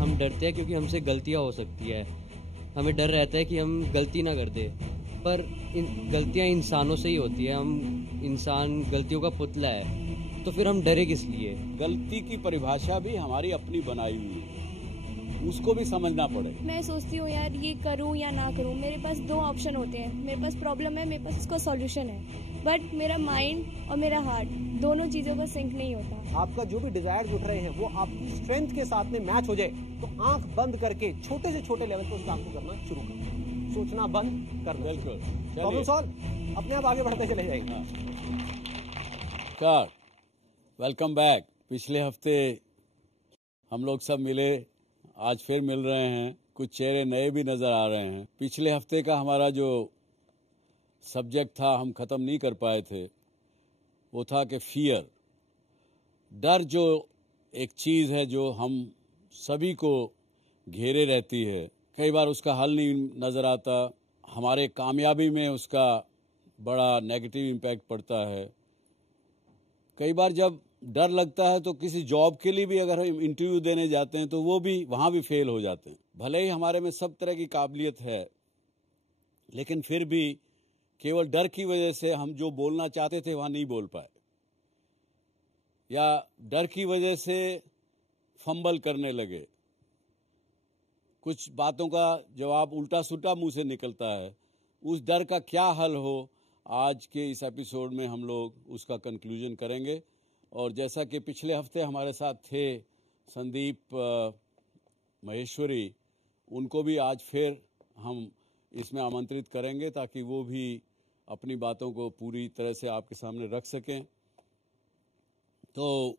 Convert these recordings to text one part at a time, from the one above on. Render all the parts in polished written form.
हम डरते हैं क्योंकि हमसे गलतियां हो सकती है। हमें डर रहता है कि हम गलती ना कर दे, पर गलतियां इंसानों से ही होती है। हम इंसान गलतियों का पुतला है, तो फिर हम डरे किस लिए? गलती की परिभाषा भी हमारी अपनी बनाई हुई है, उसको भी समझना पड़े। मैं सोचती हूँ यार ये करूँ या ना करूँ, मेरे पास 2 ऑप्शन होते हैं। मेरे पास प्रॉब्लम है, मेरे पास उसका सॉल्यूशन है, बट मेरा माइंड और मेरा हार्ट दोनों चीज़ों का सिंक नहीं होता। आपका जो भी डिजायर उठ रहे हैं वो आपकी स्ट्रेंथ के साथ में मैच हो जाए तो आंख बंद करके छोटे से छोटे लेवल पर उस काम को करना शुरू करें, सोचना बंद करना। बिल्कुल, प्रॉब्लम सॉल्व, अपने आप आगे बढ़ते चले जाएंगे। Welcome back. पिछले हफ्ते हम लोग सब मिले, आज फिर मिल रहे हैं। कुछ चेहरे नए भी नजर आ रहे हैं। पिछले हफ्ते का हमारा जो सब्जेक्ट था हम खत्म नहीं कर पाए थे, वो था कि फियर, डर जो एक चीज है जो हम सभी को घेरे रहती है। कई बार उसका हल नहीं नजर आता, हमारे कामयाबी में उसका बड़ा नेगेटिव इम्पैक्ट पड़ता है। कई बार जब डर लगता है तो किसी जॉब के लिए भी अगर हम इंटरव्यू देने जाते हैं तो वो भी वहां भी फेल हो जाते हैं। भले ही हमारे में सब तरह की काबिलियत है, लेकिन फिर भी केवल डर की वजह से हम जो बोलना चाहते थे वहां नहीं बोल पाए, या डर की वजह से फंबल करने लगे, कुछ बातों का जवाब उल्टा सुल्टा मुंह से निकलता है। उस डर का क्या हल हो, आज के इस एपिसोड में हम लोग उसका कंक्लूजन करेंगे। और जैसा कि पिछले हफ्ते हमारे साथ थे संदीप महेश्वरी, उनको भी आज फिर हम इसमें आमंत्रित करेंगे ताकि वो भी अपनी बातों को पूरी तरह से आपके सामने रख सकें। तो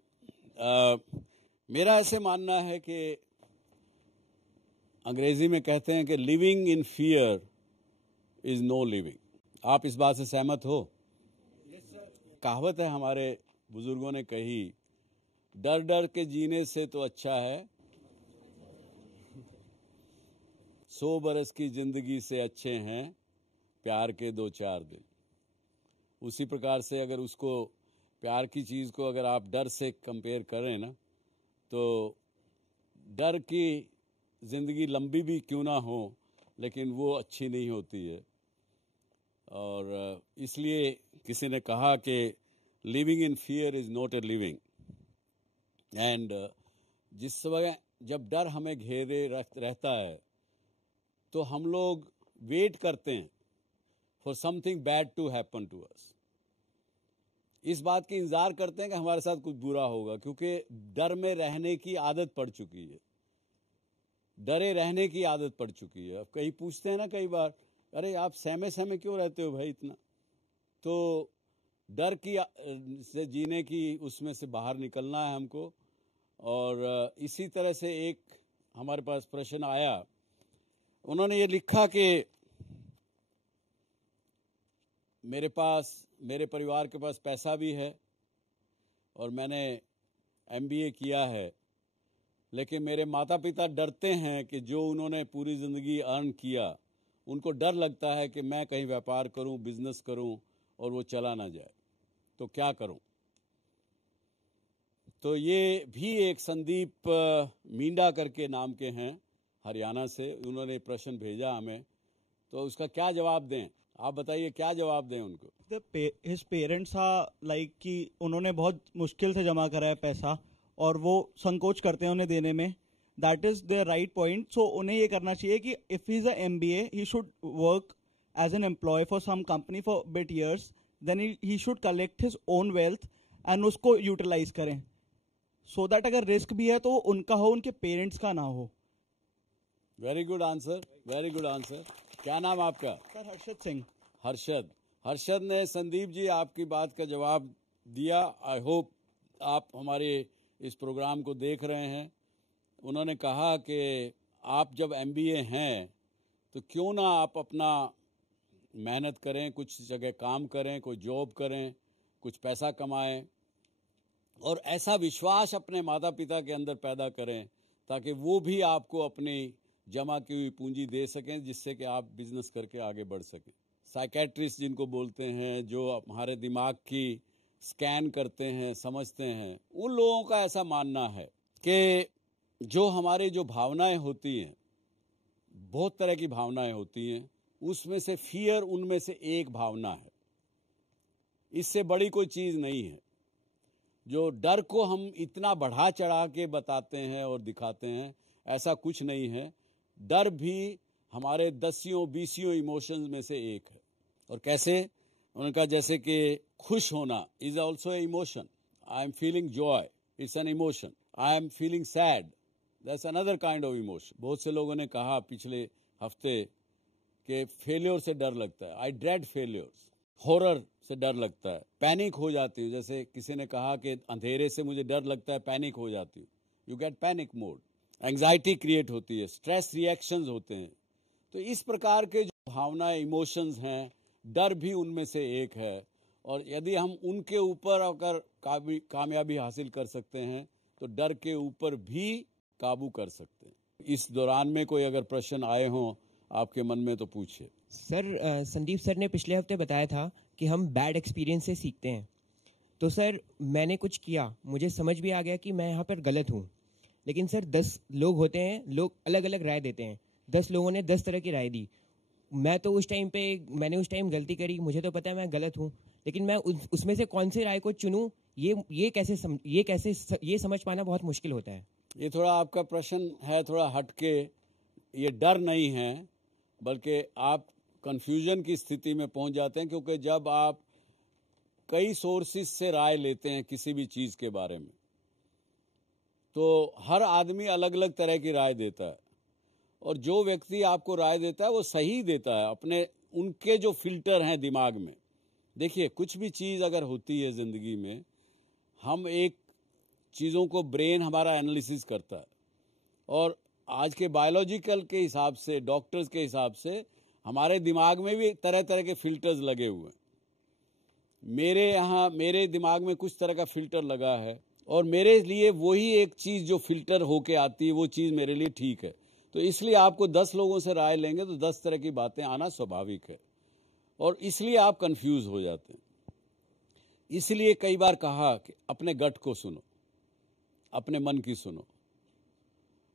मेरा ऐसे मानना है कि अंग्रेजी में कहते हैं कि living in fear is no living. आप इस बात से सहमत हो? कहावत है हमारे बुजुर्गों ने कही, डर डर के जीने से तो अच्छा है 100 बरस की जिंदगी से अच्छे हैं प्यार के 2-4 दिन। उसी प्रकार से अगर उसको प्यार की चीज को अगर आप डर से कंपेयर करें ना, तो डर की जिंदगी लंबी भी क्यों ना हो लेकिन वो अच्छी नहीं होती है। और इसलिए किसी ने कहा कि living in fear is not a living. And जिस समय जब डर हमें घेरे रहता है तो हम लोग वेट करते हैं for something bad to happen to us. इस बात की इंतजार करते हैं कि हमारे साथ कुछ बुरा होगा, क्योंकि डर में रहने की आदत पड़ चुकी है, डरे रहने की आदत पड़ चुकी है। अब कहीं पूछते हैं ना कई बार, अरे आप सहमे सहमे क्यों रहते हो भाई इतना? तो डर की से जीने की उसमें से बाहर निकलना है हमको। और इसी तरह से एक हमारे पास प्रश्न आया, उन्होंने ये लिखा कि मेरे परिवार के पास पैसा भी है और मैंने MBA किया है, लेकिन मेरे माता पिता डरते हैं कि जो उन्होंने पूरी जिंदगी अर्न किया, उनको डर लगता है कि मैं कहीं व्यापार करूं, बिजनेस करूं और वो चला ना जाए, तो क्या करूं? तो ये भी एक संदीप मींडा करके नाम के हैं, हरियाणा से, उन्होंने प्रश्न भेजा हमें। तो उसका क्या जवाब दें? आप बताइए क्या जवाब दें उनको? हिज पेरेंट्स लाइक कि उन्होंने बहुत मुश्किल से जमा करा है पैसा और वो संकोच करते हैं उन्हें देने में। That is the right point. So उन्हें ये करना चाहिए कि if he is a MBA, he should work as an employ for some company for bit years, then he should collect his own wealth and उसको utilise करें, so that अगर risk भी है तो उनका हो, उनके पेरेंट्स का ना हो। Very good answer, very good answer. क्या नाम आपका? सर हर्षद सिंह। हर्षद ने संदीप जी आपकी बात का जवाब दिया। आई होप आप हमारे इस प्रोग्राम को देख रहे हैं। उन्होंने कहा कि आप जब MBA हैं तो क्यों ना आप अपना मेहनत करें, कुछ जगह काम करें, कोई जॉब करें, कुछ पैसा कमाएं और ऐसा विश्वास अपने माता पिता के अंदर पैदा करें ताकि वो भी आपको अपनी जमा की हुई पूंजी दे सकें, जिससे कि आप बिजनेस करके आगे बढ़ सकें। साइकेट्रिस्ट जिनको बोलते हैं, जो हमारे दिमाग की स्कैन करते हैं, समझते हैं, उन लोगों का ऐसा मानना है कि जो हमारे जो भावनाएं होती हैं, बहुत तरह की भावनाएं होती हैं, उसमें से फियर उनमें से एक भावना है। इससे बड़ी कोई चीज नहीं है। जो डर को हम इतना बढ़ा चढ़ा के बताते हैं और दिखाते हैं, ऐसा कुछ नहीं है। डर भी हमारे 10-20 इमोशंस में से एक है। और कैसे? उनका जैसे कि खुश होना is also a emotion. I am feeling Joy, it's an emotion. I am feeling sad, that's another kind of emotion. बहुत से लोगों ने कहा पिछले हफ्ते कि फेलियर से डर लगता है। आई ड्रेड फेलियर्स। हॉरर से डर लगता है, पैनिक हो जाती हूँ। जैसे किसी ने कहा कि अंधेरे से मुझे डर लगता है, पैनिक हो जाती हूँ। You get panic mode. Anxiety create होती है, स्ट्रेस रिएक्शंस होते हैं। तो इस प्रकार के जो भावनाएं, इमोशंस हैं, डर भी उनमें से एक है। और यदि हम उनके ऊपर अगर कामयाबी हासिल कर सकते हैं तो डर के ऊपर भी काबू कर सकते हैं। इस दौरान में कोई अगर प्रश्न आए हों आपके मन में तो पूछिए। सर, संदीप सर ने पिछले हफ्ते बताया था कि हम बैड एक्सपीरियंस से सीखते हैं। तो सर, मैंने कुछ किया, मुझे समझ भी आ गया कि मैं यहाँ पर गलत हूँ। लेकिन सर 10 लोग होते हैं, लोग अलग अलग राय देते हैं। 10 लोगों ने 10 तरह की राय दी। मैंने उस टाइम गलती करी, मुझे तो पता है मैं गलत हूँ। लेकिन मैं उसमें से कौन सी राय को चुनूं, ये समझ पाना बहुत मुश्किल होता है। ये थोड़ा आपका प्रश्न है थोड़ा हटके। ये डर नहीं है, बल्कि आप कंफ्यूजन की स्थिति में पहुंच जाते हैं। क्योंकि जब आप कई सोर्सेस से राय लेते हैं किसी भी चीज के बारे में, तो हर आदमी अलग अलग तरह की राय देता है। और जो व्यक्ति आपको राय देता है वो सही देता है अपने उनके जो फिल्टर हैं दिमाग में। देखिए, कुछ भी चीज अगर होती है जिंदगी में, हम एक चीजों को ब्रेन हमारा एनालिसिस करता है। और आज के बायोलॉजिकल के हिसाब से, डॉक्टर्स के हिसाब से, हमारे दिमाग में भी तरह तरह के फिल्टर्स लगे हुए हैं। मेरे दिमाग में कुछ तरह का फिल्टर लगा है, और मेरे लिए वही एक चीज जो फिल्टर होके आती है वो चीज मेरे लिए ठीक है। तो इसलिए आपको 10 लोगों से राय लेंगे तो 10 तरह की बातें आना स्वाभाविक है, और इसलिए आप कंफ्यूज हो जाते हैं। इसलिए कई बार कहा कि अपने गट को सुनो, अपने मन की सुनो।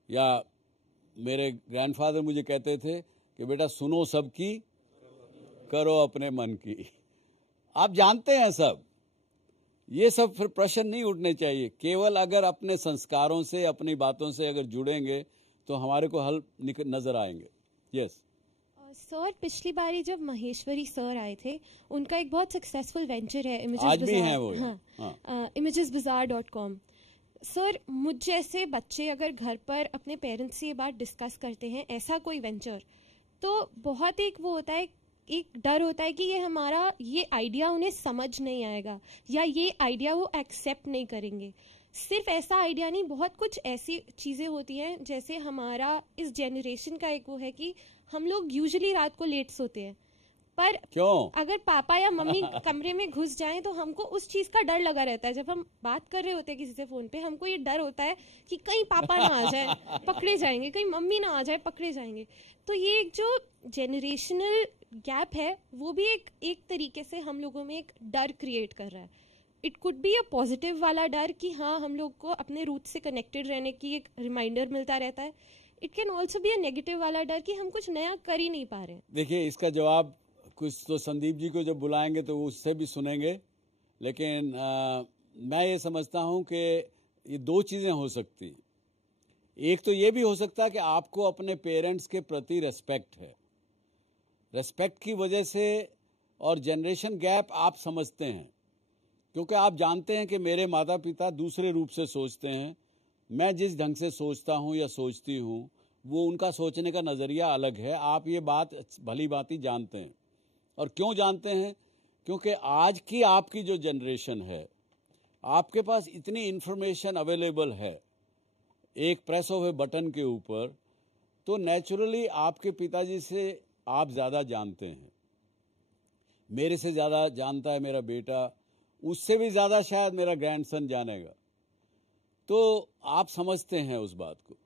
या मेरे ग्रैंडफादर मुझे कहते थे कि बेटा सुनो सबकी, करो अपने मन की। आप जानते हैं सब, ये सब फिर प्रश्न नहीं उठने चाहिए। केवल अगर अपने संस्कारों से, अपनी बातों से अगर जुड़ेंगे तो हमारे को हल नजर आएंगे। यस सर, पिछली बारी जब महेश्वरी सर आए थे, उनका एक बहुत सक्सेसफुल वेंचर है इमेजेस आज भी है वो। imagesbazaar.com। सर, मुझ जैसे बच्चे अगर घर पर अपने पेरेंट्स से ये बात डिस्कस करते हैं, ऐसा कोई वेंचर, तो बहुत एक वो होता है, एक डर होता है कि ये आइडिया उन्हें समझ नहीं आएगा, या ये आइडिया वो एक्सेप्ट नहीं करेंगे। सिर्फ ऐसा आइडिया नहीं, बहुत कुछ ऐसी चीजें होती हैं। जैसे हमारा इस जनरेशन का एक वो है कि हम लोग यूजुअली रात को लेट सोते हैं, पर क्यों? अगर पापा या मम्मी कमरे में घुस जाएं तो हमको उस चीज का डर लगा रहता है। जब हम बात कर रहे होते हैं किसी से फोन पे, हमको ये डर होता है कि कहीं पापा ना आ जाए, पकड़े जाएंगे, कहीं मम्मी ना आ जाए, पकड़े जाएंगे। तो ये एक जो जेनरेशनल गैप है, वो भी एक तरीके से हम लोगों में एक डर क्रिएट कर रहा है। It could be a positive वाला डर कि हाँ, हम लोग को अपने रूट से कनेक्टेड रहने की एक रिमाइंडर मिलता रहता है। It can also be a negative वाला डर कि हम कुछ नया कर ही नहीं पा रहे हैं। देखिए, इसका जवाब कुछ तो संदीप जी को जब बुलाएंगे तो उससे भी सुनेंगे। लेकिन मैं ये समझता हूं कि ये दो चीजें हो सकती। एक तो ये भी हो सकता है कि आपको अपने पेरेंट्स के प्रति रेस्पेक्ट है, रेस्पेक्ट की वजह से, और जनरेशन गैप आप समझते हैं, क्योंकि आप जानते हैं कि मेरे माता पिता दूसरे रूप से सोचते हैं। मैं जिस ढंग से सोचता हूं या सोचती हूं, वो उनका सोचने का नजरिया अलग है। आप ये बात भली भांति जानते हैं। और क्यों जानते हैं? क्योंकि आज की आपकी जो जनरेशन है, आपके पास इतनी इंफॉर्मेशन अवेलेबल है एक प्रेस ऑफ ए बटन के ऊपर, तो नेचुरली आपके पिताजी से आप ज्यादा जानते हैं। मेरे से ज्यादा जानता है मेरा बेटा, उससे भी ज्यादा शायद मेरा ग्रैंडसन जानेगा। तो आप समझते हैं उस बात को।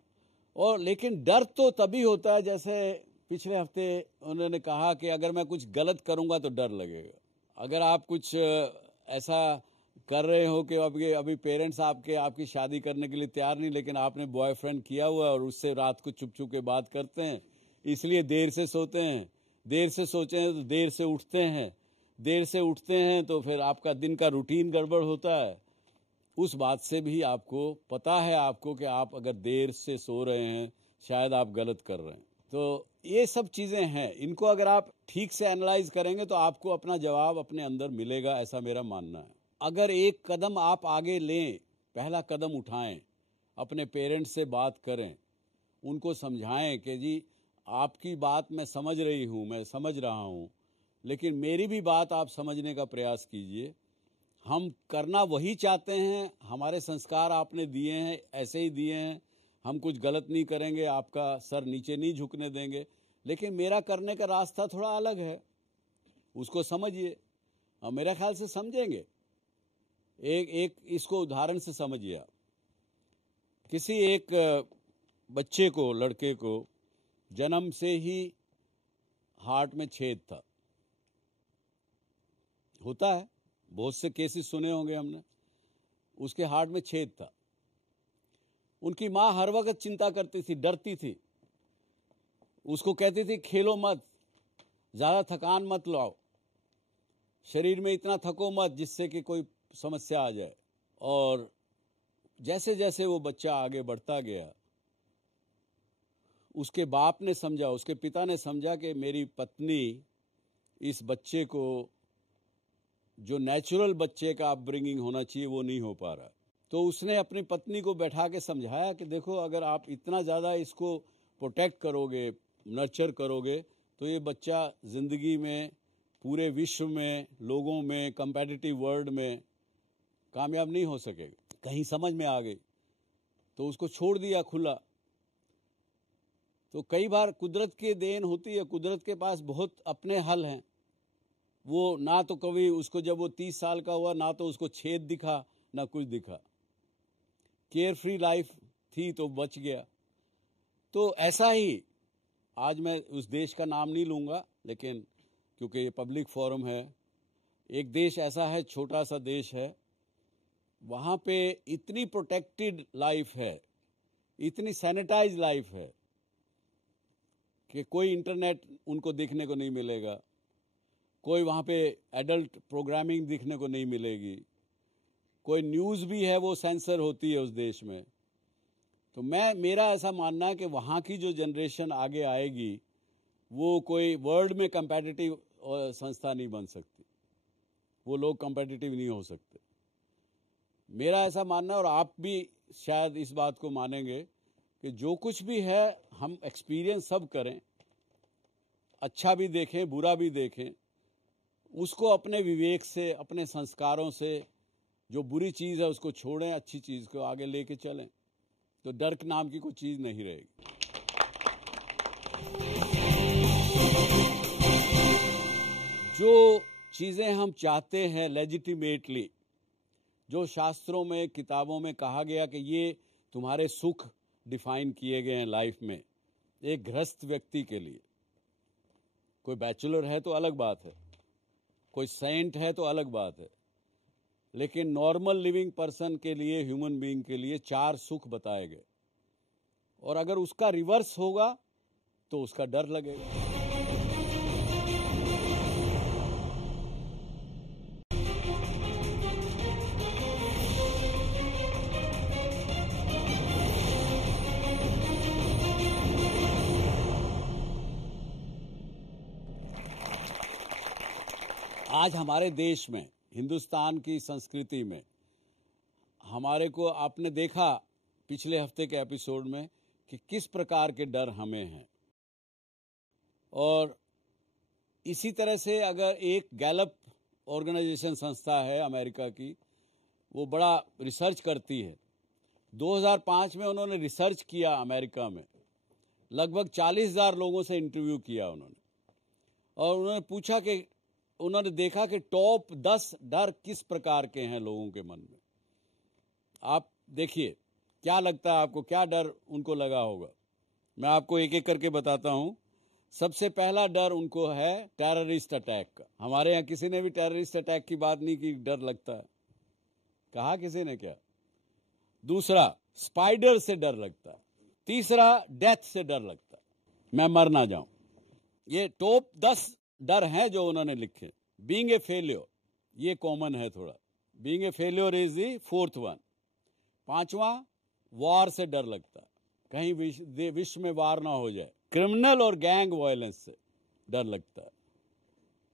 और लेकिन डर तो तभी होता है, जैसे पिछले हफ्ते उन्होंने कहा कि अगर मैं कुछ गलत करूंगा तो डर लगेगा। अगर आप कुछ ऐसा कर रहे हो कि अभी पेरेंट्स आपकी शादी करने के लिए तैयार नहीं, लेकिन आपने बॉयफ्रेंड किया हुआ है और उससे रात को चुप चुप के बात करते हैं, इसलिए देर से सोते हैं, देर से सोचे हैं तो देर से उठते हैं, देर से उठते हैं तो फिर आपका दिन का रूटीन गड़बड़ होता है। उस बात से भी आपको पता है आपको कि आप अगर देर से सो रहे हैं शायद आप गलत कर रहे हैं। तो ये सब चीजें हैं, इनको अगर आप ठीक से एनालाइज करेंगे तो आपको अपना जवाब अपने अंदर मिलेगा, ऐसा मेरा मानना है। अगर एक कदम आप आगे लें, पहला कदम उठाएं, अपने पेरेंट्स से बात करें, उनको समझाएं कि जी आपकी बात मैं समझ रही हूं, मैं समझ रहा हूं, लेकिन मेरी भी बात आप समझने का प्रयास कीजिए। हम करना वही चाहते हैं, हमारे संस्कार आपने दिए हैं, ऐसे ही दिए हैं, हम कुछ गलत नहीं करेंगे, आपका सर नीचे नहीं झुकने देंगे, लेकिन मेरा करने का रास्ता थोड़ा अलग है, उसको समझिए। और मेरे ख्याल से समझेंगे। एक इसको उदाहरण से समझिए आप। किसी एक बच्चे को, लड़के को जन्म से ही हार्ट में छेद था, होता है, बहुत से केसेस सुने होंगे हमने, उसके हार्ट में छेद था। उनकी मां हर वक्त चिंता करती थी, डरती थी, उसको कहती थी खेलो मत, ज्यादा थकान मत लाओ, शरीर में इतना थको मत जिससे कि कोई समस्या आ जाए। और जैसे जैसे वो बच्चा आगे बढ़ता गया, उसके बाप ने समझा, उसके पिता ने समझा कि मेरी पत्नी इस बच्चे को जो नेचुरल बच्चे का अपब्रिंगिंग होना चाहिए वो नहीं हो पा रहा। तो उसने अपनी पत्नी को बैठा के समझाया कि देखो, अगर आप इतना ज्यादा इसको प्रोटेक्ट करोगे, नर्चर करोगे, तो ये बच्चा जिंदगी में, पूरे विश्व में, लोगों में, कंपेटिटिव वर्ल्ड में कामयाब नहीं हो सकेगा। कहीं समझ में आ गई तो उसको छोड़ दिया खुला। तो कई बार कुदरत की देन होती है, कुदरत के पास बहुत अपने हल हैं। वो ना तो कभी उसको, जब वो 30 साल का हुआ, ना तो उसको छेद दिखा ना कुछ दिखा, केयर फ्री लाइफ थी तो बच गया। तो ऐसा ही, आज मैं उस देश का नाम नहीं लूंगा, लेकिन क्योंकि ये पब्लिक फोरम है, एक देश ऐसा है, छोटा सा देश है, वहां पे इतनी प्रोटेक्टेड लाइफ है, इतनी सैनिटाइज लाइफ है कि कोई इंटरनेट उनको देखने को नहीं मिलेगा, कोई वहां पे एडल्ट प्रोग्रामिंग देखने को नहीं मिलेगी, कोई न्यूज भी है वो सेंसर होती है उस देश में। तो मेरा ऐसा मानना है कि वहां की जो जनरेशन आगे आएगी वो कोई वर्ल्ड में कंपेटिटिव संस्था नहीं बन सकती, वो लोग कंपेटिटिव नहीं हो सकते, मेरा ऐसा मानना है। और आप भी शायद इस बात को मानेंगे कि जो कुछ भी है हम एक्सपीरियंस सब करें, अच्छा भी देखें, बुरा भी देखें, उसको अपने विवेक से, अपने संस्कारों से, जो बुरी चीज है उसको छोड़ें, अच्छी चीज को आगे लेके चलें, तो डर नाम की कोई चीज नहीं रहेगी। जो चीजें हम चाहते हैं लेजिटिमेटली, जो शास्त्रों में, किताबों में कहा गया कि ये तुम्हारे सुख डिफाइन किए गए हैं लाइफ में, एक गृहस्थ व्यक्ति के लिए, कोई बैचलर है तो अलग बात है, कोई सेंट है तो अलग बात है, लेकिन नॉर्मल लिविंग पर्सन के लिए, ह्यूमन बीइंग के लिए 4 सुख बताए गए। और अगर उसका रिवर्स होगा तो उसका डर लगेगा। आज हमारे देश में, हिंदुस्तान की संस्कृति में, हमारे को आपने देखा पिछले हफ्ते के एपिसोड में कि किस प्रकार के डर हमें हैं। और इसी तरह से अगर एक गैलप ऑर्गेनाइजेशन संस्था है अमेरिका की, वो बड़ा रिसर्च करती है, 2005 में उन्होंने रिसर्च किया अमेरिका में, लगभग 40,000 लोगों से इंटरव्यू किया उन्होंने, और उन्होंने पूछा कि उन्होंने देखा कि टॉप 10 डर किस प्रकार के हैं लोगों के मन में। आप देखिए, क्या लगता है आपको, क्या डर उनको लगा होगा? मैं आपको एक एक करके बताता हूं। सबसे पहला डर उनको है टेररिस्ट अटैक का। हमारे यहाँ किसी ने भी टेररिस्ट अटैक की बात नहीं की, डर लगता है। कहा किसी ने क्या? दूसरा, स्पाइडर से डर लगता है। तीसरा, डेथ से डर लगता है, मैं मर ना जाऊं। ये टॉप 10 डर हैं जो उन्होंने लिखे। बीइंग ए फेलियर, ये कॉमन है थोड़ा। Being a failure is the fourth one. पांचवा, वॉर से डर लगता है, कहीं विश्व में वार ना हो जाए। क्रिमिनल और गैंग वायलेंस से डर लगता है,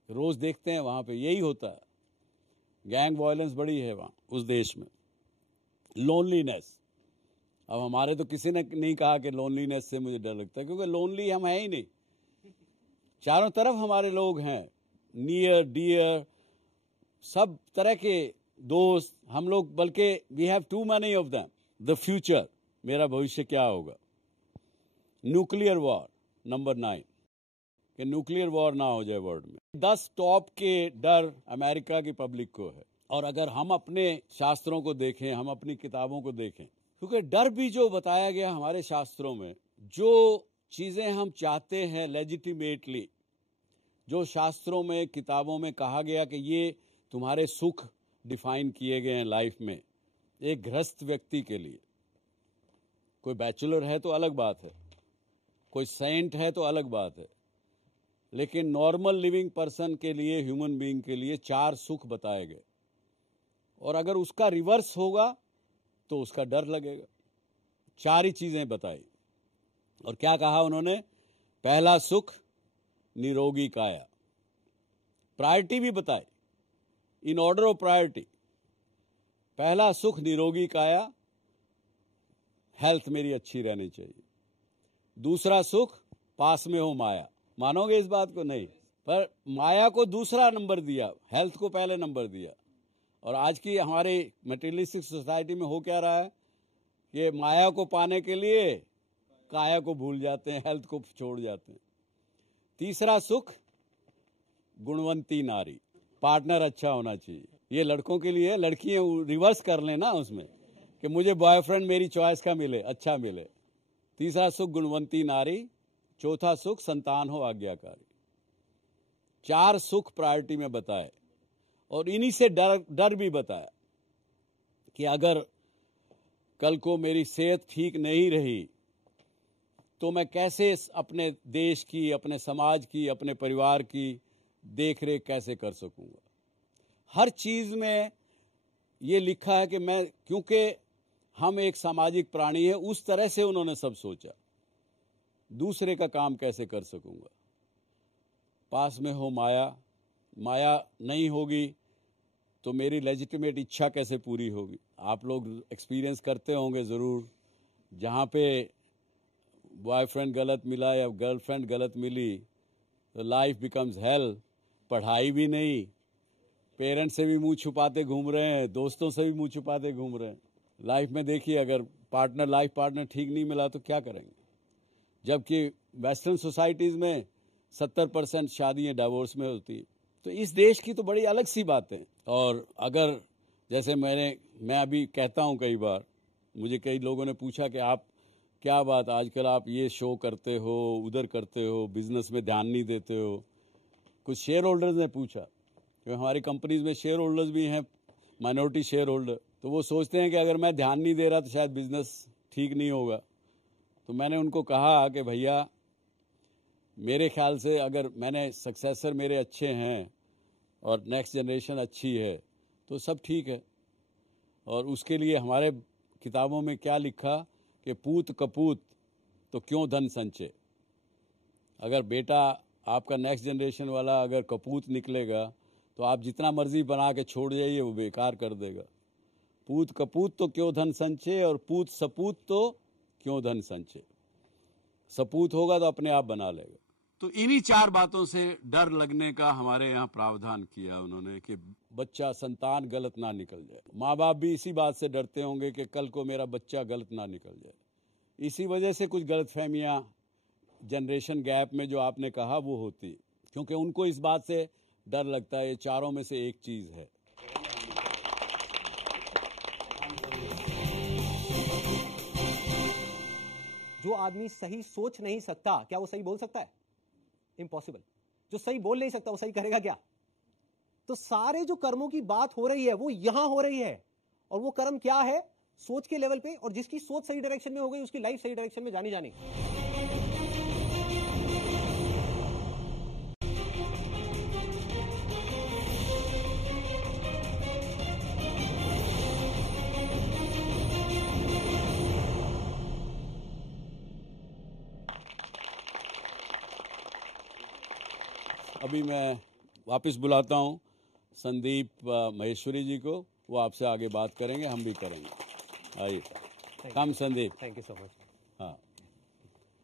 रोज देखते हैं वहां पे यही होता है, गैंग वायलेंस बड़ी है वहां उस देश में। लोनलीनेस, अब हमारे तो किसी ने नहीं कहा कि लोनलीनेस से मुझे डर लगता है, क्योंकि लोनली हम है ही नहीं, चारों तरफ हमारे लोग हैं, नियर डियर, सब तरह के दोस्त हम लोग, बल्कि we have too many of them. The future, मेरा भविष्य क्या होगा। न्यूक्लियर वॉर, नंबर 9, कि न्यूक्लियर वॉर ना हो जाए वर्ल्ड में। 10 टॉप के डर अमेरिका की पब्लिक को है। और अगर हम अपने शास्त्रों को देखें, हम अपनी किताबों को देखें, क्योंकि डर भी जो बताया गया हमारे शास्त्रों में, जो चीजें हम चाहते हैं लेजिटिमेटली, जो शास्त्रों में किताबों में कहा गया कि ये तुम्हारे सुख डिफाइन किए गए हैं लाइफ में, एक गृहस्थ व्यक्ति के लिए। कोई बैचलर है तो अलग बात है, कोई सेंट है तो अलग बात है, लेकिन नॉर्मल लिविंग पर्सन के लिए, ह्यूमन बीइंग के लिए 4 सुख बताए गए। और अगर उसका रिवर्स होगा तो उसका डर लगेगा। 4 ही चीजें बताई। और क्या कहा उन्होंने? पहला सुख निरोगी काया, प्रायोरिटी भी बताई, इन ऑर्डर ऑफ प्रायोरिटी। पहला सुख निरोगी काया, हेल्थ मेरी अच्छी रहनी चाहिए। दूसरा सुख, पास में हो माया। मानोगे इस बात को? नहीं, पर माया को दूसरा नंबर दिया, हेल्थ को पहले नंबर दिया। और आज की हमारे मटेरियलिस्टिक सोसाइटी में हो क्या रहा है कि माया को पाने के लिए काया को भूल जाते हैं, हेल्थ को छोड़ जाते हैं। तीसरा सुख, गुणवंती नारी, पार्टनर अच्छा होना चाहिए। ये लड़कों के लिए, लड़कियां रिवर्स कर लेना उसमें कि मुझे बॉयफ्रेंड मेरी चॉइस का मिले, अच्छा मिले। तीसरा सुख गुणवंती नारी, चौथा सुख संतान हो आज्ञाकारी। 4 सुख प्रायोरिटी में बताए। और इन्हीं से डर भी बताया कि अगर कल को मेरी सेहत ठीक नहीं रही तो मैं कैसे अपने देश की, अपने समाज की, अपने परिवार की देख रेख कैसे कर सकूंगा। हर चीज में ये लिखा है कि मैं, क्योंकि हम एक सामाजिक प्राणी है, उस तरह से उन्होंने सब सोचा, दूसरे का काम कैसे कर सकूंगा। पास में हो माया, माया नहीं होगी तो मेरी लेजिटिमेट इच्छा कैसे पूरी होगी। आप लोग एक्सपीरियंस करते होंगे जरूर, जहां पे बॉयफ्रेंड गलत मिला या गर्लफ्रेंड गलत मिली तो लाइफ बिकम्स हेल। पढ़ाई भी नहीं, पेरेंट्स से भी मुंह छुपाते घूम रहे हैं, दोस्तों से भी मुंह छुपाते घूम रहे हैं। लाइफ में देखिए, अगर लाइफ पार्टनर ठीक नहीं मिला तो क्या करेंगे। जबकि वेस्टर्न सोसाइटीज में 70% शादियां डिवोर्स में होती। तो इस देश की तो बड़ी अलग सी बात है। और अगर जैसे मैं अभी कहता हूं, कई बार मुझे कई लोगों ने पूछा कि आप क्या बात, आजकल आप ये शो करते हो, उधर करते हो, बिजनेस में ध्यान नहीं देते हो। कुछ शेयर होल्डर्स ने पूछा, क्योंकि हमारी कंपनीज में शेयर होल्डर्स भी हैं, माइनॉरिटी शेयर होल्डर, तो वो सोचते हैं कि अगर मैं ध्यान नहीं दे रहा तो शायद बिजनेस ठीक नहीं होगा। तो मैंने उनको कहा कि भैया, मेरे ख्याल से अगर मैंने सक्सेसर मेरे अच्छे हैं और नेक्स्ट जनरेशन अच्छी है तो सब ठीक है। और उसके लिए हमारे किताबों में क्या लिखा कि पूत कपूत तो क्यों धन संचय। अगर बेटा आपका नेक्स्ट जनरेशन वाला अगर कपूत निकलेगा तो आप जितना मर्जी बना के छोड़ जाइए, वो बेकार कर देगा। पूत कपूत तो क्यों धन संचय, और पूत सपूत तो क्यों धन संचय। सपूत होगा तो अपने आप बना लेगा। तो इन्हीं 4 बातों से डर लगने का हमारे यहाँ प्रावधान किया उन्होंने कि बच्चा, संतान गलत ना निकल जाए। माँ बाप भी इसी बात से डरते होंगे कि कल को मेरा बच्चा गलत ना निकल जाए। इसी वजह से कुछ गलतफहमियां जनरेशन गैप में जो आपने कहा वो होती, क्योंकि उनको इस बात से डर लगता है। ये चारों में से एक चीज है। जो आदमी सही सोच नहीं सकता, क्या वो सही बोल सकता है? इम्पॉसिबल। जो सही बोल नहीं सकता वो सही करेगा क्या? तो सारे जो कर्मों की बात हो रही है वो यहां हो रही है, और वो कर्म क्या है? सोच के लेवल पे, और जिसकी सोच सही डायरेक्शन में हो गई उसकी लाइफ सही डायरेक्शन में जानी जानी। अभी मैं वापस बुलाता हूँ संदीप महेश्वरी जी को, वो आपसे आगे बात करेंगे, हम भी करेंगे। आइए, come Sandeep. Thank you so much. हाँ,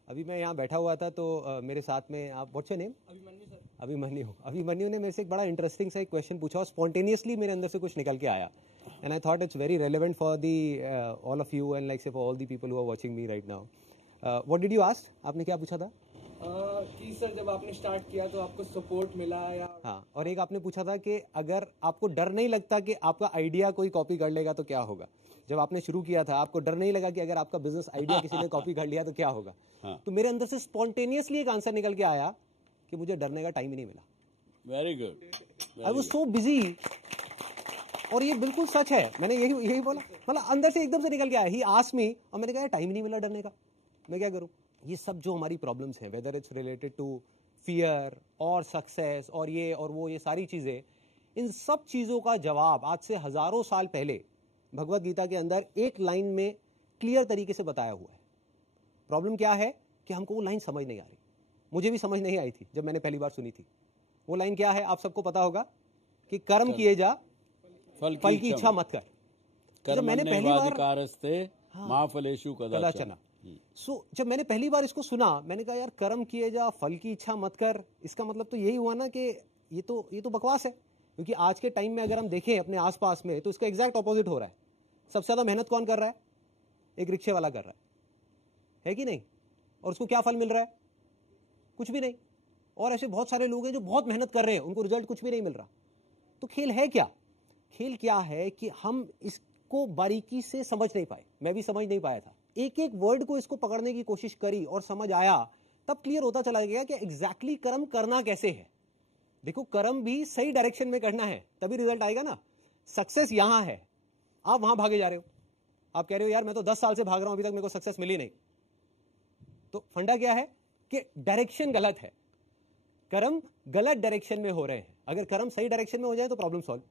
अभी मैं यहाँ बैठा हुआ था तो मेरे साथ में, आप what's your name? Abhimanyu sir. Abhimanyu. Abhimanyu ने मेरे से एक बड़ा इंटरेस्टिंग सा एक क्वेश्चन पूछा और स्पॉन्टेनियसली मेरे अंदर से कुछ निकल के आया, and I thought it's very relevant for the all of you and like say for all the people who are watching me right now. What did you ask? आपने क्या पूछा था? कि सर जब आपने स्टार्ट किया तो आपको सपोर्ट मिला या? हाँ, और एक आपने पूछा था कि अगर आपको डर नहीं लगता कि आपका आइडिया कोई कॉपी कर लेगा तो क्या होगा? जब आपने शुरू किया था आपको डर नहीं लगा कि अगर आपका बिजनेस आइडिया किसी ने कॉपी कर लिया तो क्या होगा? हाँ। तो मेरे अंदर से स्पॉन्टेनियसली एक आंसर निकल के आया कि मुझे डरने का टाइम ही नहीं मिला। Very good. I was so busy. और ये बिल्कुल सच है, मैंने यही बोला, मतलब अंदर से एकदम से निकल के आया। ही आस्क्ड मी, और मैंने कहा टाइम ही नहीं मिला डरने का, मैं क्या करूं? ये सब जो हमारी प्रॉब्लम्स हैं, whether it's related to fear और सक्सेस और ये और वो, ये सारी चीजें, इन सब चीजों का जवाब आज से हजारों साल पहले भगवत गीता के अंदर एक लाइन में क्लियर तरीके से बताया हुआ है। प्रॉब्लम क्या है कि हमको वो लाइन समझ नहीं आ रही। मुझे भी समझ नहीं आई थी जब मैंने पहली बार सुनी थी। वो लाइन क्या है आप सबको पता होगा कि कर्म किए जा, फल की इच्छा मत कर। जब मैंने पहली बार महाफलेषु कदाचन, जब मैंने पहली बार इसको सुना, मैंने कहा यार कर्म किए जा, फल की इच्छा मत कर, इसका मतलब तो यही हुआ ना कि ये तो बकवास है। क्योंकि आज के टाइम में अगर हम देखें अपने आसपास में तो इसका एग्जैक्ट ऑपोजिट हो रहा है। सबसे ज्यादा मेहनत कौन कर रहा है? एक रिक्शे वाला कर रहा है कि नहीं? और उसको क्या फल मिल रहा है? कुछ भी नहीं। और ऐसे बहुत सारे लोग हैं जो बहुत मेहनत कर रहे हैं, उनको रिजल्ट कुछ भी नहीं मिल रहा। तो खेल है क्या? खेल क्या है कि हम इसको बारीकी से समझ नहीं पाए। मैं भी समझ नहीं पाया था। एक एक वर्ड को इसको पकड़ने की कोशिश करी और समझ आया, तब क्लियर होता चला गया कि एग्जैक्टली कर्म करना कैसे है। देखो, कर्म भी सही डायरेक्शन में करना है तभी रिजल्ट आएगा ना। सक्सेस यहां है, आप वहां भागे जा रहे हो। आप कह रहे हो यार मैं तो 10 साल से भाग रहा हूं, अभी तक मेरे को सक्सेस मिली नहीं। तो फंडा क्या है कि डायरेक्शन गलत है। कर्म गलत डायरेक्शन में हो रहे हैं। अगर कर्म सही डायरेक्शन में हो जाए तो प्रॉब्लम सॉल्व।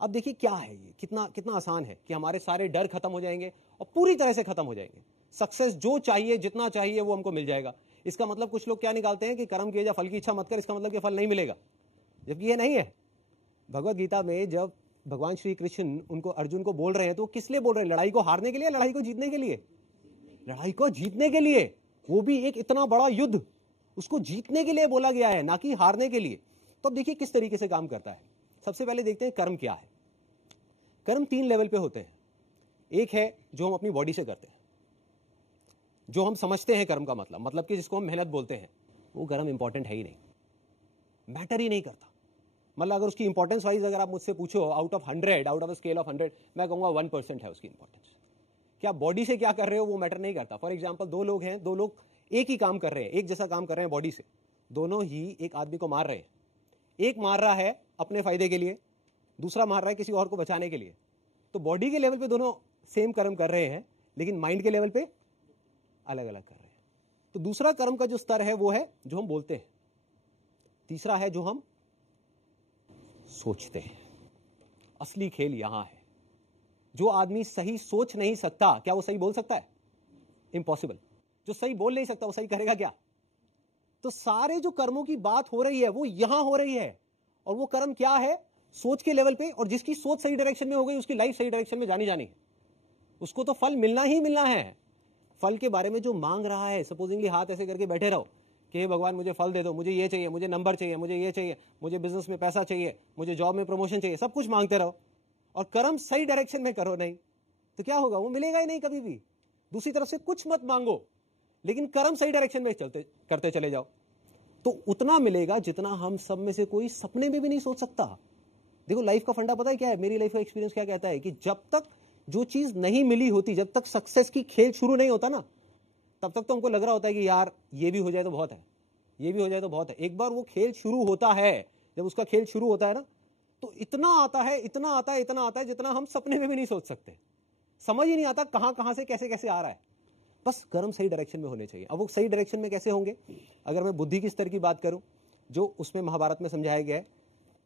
अब देखिए क्या है ये, कितना आसान है कि हमारे सारे डर खत्म हो जाएंगे और पूरी तरह से खत्म हो जाएंगे। सक्सेस जो चाहिए, जितना चाहिए वो हमको मिल जाएगा। इसका मतलब कुछ लोग क्या निकालते हैं कि कर्म किए जा, फल की इच्छा मत कर, इसका मतलब कि फल नहीं मिलेगा, जबकि ये नहीं है। भगवत गीता में जब भगवान श्री कृष्ण उनको अर्जुन को बोल रहे हैं तो किस लिए बोल रहे हैं? लड़ाई को हारने के लिए, लड़ाई को जीतने के लिए? लड़ाई को जीतने के लिए। वो भी एक इतना बड़ा युद्ध, उसको जीतने के लिए बोला गया है, ना कि हारने के लिए। तो अब देखिए किस तरीके से काम करता है। सबसे पहले देखते हैं कर्म क्या है। कर्म 3 लेवल पे होते हैं। एक है जो हम अपनी बॉडी से करते हैं, जो हम समझते हैं कर्म का मतलब कि जिसको हम मेहनत बोलते हैं, वो कर्म इंपॉर्टेंट है ही नहीं, मैटर ही नहीं करता। मतलब अगर उसकी इंपॉर्टेंस वाइज अगर आप मुझसे पूछो out of 100, out of scale of 100, मैं कहूंगा 1% है उसकी इंपॉर्टेंस। क्या बॉडी से क्या कर रहे हो वो मैटर नहीं करता। फॉर एग्जाम्पल 2 लोग हैं, 2 लोग एक ही काम कर रहे हैं, एक जैसा काम कर रहे हैं बॉडी से, दोनों ही एक आदमी को मार रहे हैं। एक मार रहा है अपने फायदे के लिए, दूसरा मार रहा है किसी और को बचाने के लिए। तो बॉडी के लेवल पे दोनों सेम कर्म कर रहे हैं, लेकिन माइंड के लेवल पे अलग अलग कर रहे हैं। तो दूसरा कर्म का जो स्तर है वो है जो हम बोलते हैं। तीसरा है जो हम सोचते हैं। असली खेल यहां है। जो आदमी सही सोच नहीं सकता, क्या वो सही बोल सकता है? इम्पॉसिबल। जो सही बोल नहीं सकता वो सही करेगा क्या? तो सारे जो कर्मों की बात हो रही है वो यहां हो रही है। और वो कर्म क्या है? सोच के लेवल पे, और जिसकी सोच सही डायरेक्शन में हो गई उसकी लाइफ सही डायरेक्शन में जानी जानी है। उसको तो फल मिलना ही मिलना है। फल के बारे में जो मांग रहा है, सपोजिंगली हाथ ऐसे करके बैठे रहो कि हे भगवान मुझे फल दे दो, मुझे ये चाहिए, मुझे नंबर चाहिए, मुझे ये चाहिए, मुझे बिजनेस में पैसा चाहिए, मुझे जॉब में प्रमोशन चाहिए, सब कुछ मांगते रहो और कर्म सही डायरेक्शन में करो नहीं, तो क्या होगा? वो मिलेगा ही नहीं कभी भी। दूसरी तरफ से कुछ मत मांगो, लेकिन कर्म सही डायरेक्शन में करते चले जाओ, तो उतना मिलेगा जितना हम सब में से कोई सपने में भी नहीं सोच सकता। देखो लाइफ का फंडा पता है क्या है? मेरी लाइफ का एक्सपीरियंस क्या कहता है कि जब तक जो चीज नहीं मिली होती, जब तक सक्सेस की खेल शुरू नहीं होता ना, तब तक तो हमको लग रहा होता है कि यार ये भी हो जाए तो बहुत है, ये भी हो जाए तो बहुत है। एक बार वो खेल शुरू होता है, जब उसका खेल शुरू होता है ना, तो इतना आता है, इतना आता है, इतना आता है जितना हम सपने में भी नहीं सोच सकते। समझ ही नहीं आता कहां से कैसे कैसे आ रहा है। बस कर्म सही डायरेक्शन में होने चाहिए। अब वो सही डायरेक्शन में कैसे होंगे? अगर मैं बुद्धि के स्तर की बात करूं, जो उसमें महाभारत में समझाया गया है,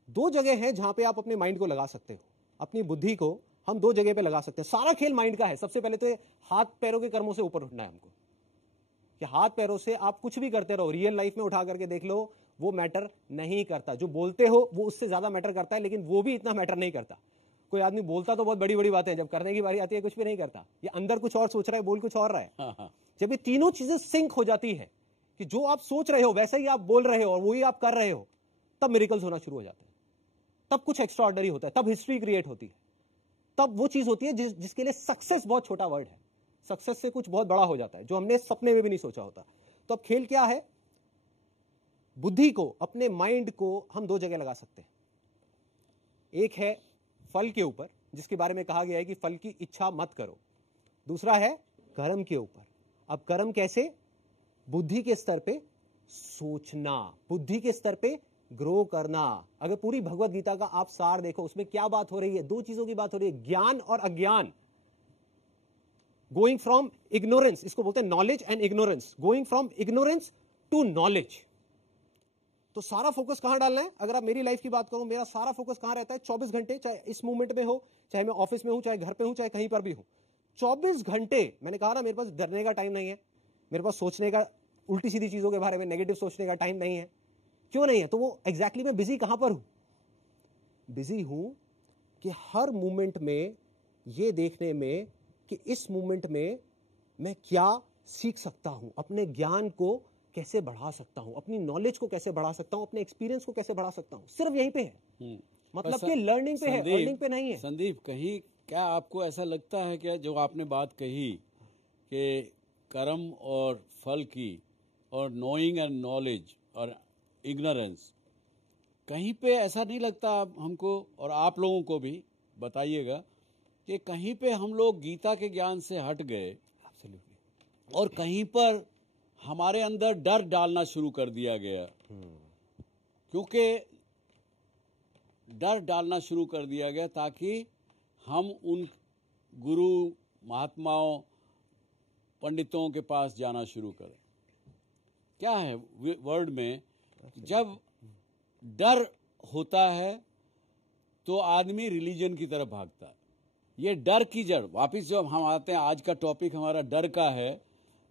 2 जगह है जहां पे आप अपने माइंड को लगा सकते हो। अपनी बुद्धि को हम 2 जगह पे लगा सकते हैं। सारा खेल माइंड का है। सबसे पहले तो हाथ पैरों के कर्मों से ऊपर उठना है हमको, कि हाथ पैरों से आप कुछ भी करते रहो, रियल लाइफ में उठा करके देख लो, वो मैटर नहीं करता। जो बोलते हो वो उससे ज्यादा मैटर करता है, लेकिन वो भी इतना मैटर नहीं करता। कोई आदमी बोलता तो बहुत बड़ी बड़ी बातें, जब करने की बारी आती है कुछ भी नहीं करता। ये अंदर कुछ और सोच रहा है, बोल कुछ और रहा है। जब ये तीनों चीजें सिंक हो जाती है कि जो आप सोच रहे हो वैसे ही आप बोल रहे हो और वही आप कर रहे हो, तब मिरेकल्स होना शुरू हो जाते हैं। तब कुछ एक्स्ट्राऑर्डिनरी होता है, तब हिस्ट्री क्रिएट होती है, तब वो चीज होती है जिसके लिए सक्सेस बहुत छोटा वर्ड है। सक्सेस से कुछ बहुत बड़ा हो जाता है जो हमने सपने में भी नहीं सोचा होता। तो अब खेल क्या है? बुद्धि को, अपने माइंड को हम 2 जगह लगा सकते हैं। एक है फल के ऊपर, जिसके बारे में कहा गया है कि फल की इच्छा मत करो। दूसरा है कर्म के ऊपर। अब कर्म कैसे? बुद्धि के स्तर पे सोचना, बुद्धि के स्तर पे ग्रो करना। अगर पूरी भगवत गीता का आप सार देखो, उसमें क्या बात हो रही है? 2 चीजों की बात हो रही है, ज्ञान और अज्ञान। गोइंग फ्रॉम इग्नोरेंस, इसको बोलते हैं knowledge and ignorance, going from ignorance to knowledge. तो सारा फोकस कहां डालना है? अगर आप मेरी लाइफ की बात करो, मेरा सारा फोकस कहां रहता है? 24 घंटे, चाहे इस मूवमेंट में हो, चाहे मैं ऑफिस में हूं, चाहे घर पे हूं, चाहे कहीं पर भी हूं, 24 घंटे। मैंने कहा ना, मेरे पास डरने का टाइम नहीं है, मेरे पास सोचने का, उल्टी सीधी चीजों के बारे में नेगेटिव सोचने का टाइम नहीं है। क्यों नहीं है? तो वो एग्जैक्टली मैं बिजी कहां पर हूं? बिजी हूं कि हर मूवमेंट में ये देखने में कि इस मूवमेंट में मैं क्या सीख सकता हूं, अपने ज्ञान को कैसे बढ़ा सकता हूं, अपनी नॉलेज को कैसे बढ़ा सकता हूं, अपने एक्सपीरियंस को कैसे बढ़ा सकता हूं। सिर्फ यहीं पे है, मतलब कि लर्निंग पे है, अर्निंग पे नहीं है। संदीप, कहीं क्या आपको ऐसा लगता है क्या, जो आपने बात कही कि कर्म और फल की, और नोइंग एंड नॉलेज और इग्नोरेंस, कहीं पे ऐसा नहीं लगता हमको, और आप लोगों को भी बताइएगा, कि कहीं पे हम लोग गीता के ज्ञान से हट गए और कहीं पर हमारे अंदर डर डालना शुरू कर दिया गया? क्योंकि डर डालना शुरू कर दिया गया ताकि हम उन गुरु, महात्माओं, पंडितों के पास जाना शुरू करें। क्या है वर्ड में, जब डर होता है तो आदमी रिलीजन की तरफ भागता है। ये डर की जड़, वापिस जब हम आते हैं, आज का टॉपिक हमारा डर का है,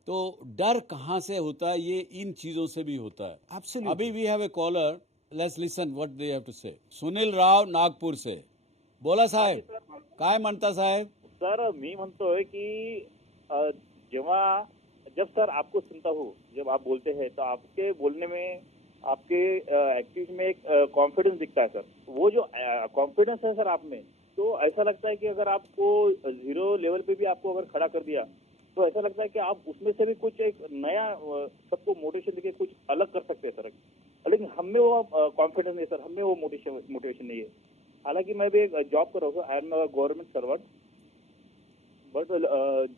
तो डर कहां से होता है? ये इन चीजों से भी होता है। Absolutely. अभी we have a caller, let's listen what they have to say. Sunil Rao Nagpur से, बोला साहेब, काय म्हणता साहेब? सर, मी म्हणतोय की जब सर आपको सुनता हूँ, जब आप बोलते हैं, तो आपके बोलने में, आपके एक्टिविटी में एक कॉन्फिडेंस दिखता है सर। वो जो कॉन्फिडेंस है सर आप में, तो ऐसा लगता है कि अगर आपको 0 लेवल पे भी आपको अगर खड़ा कर दिया, तो ऐसा लगता है कि आप उसमें से भी कुछ एक नया सबको मोटिवेशन देके कुछ अलग कर सकते हैं सर। लेकिन हम में वो कॉन्फिडेंस नहीं सर, हम में वो मोटिवेशन नहीं है। हालांकि मैं भी एक जॉब कर रहा हूँ, I am government servant, but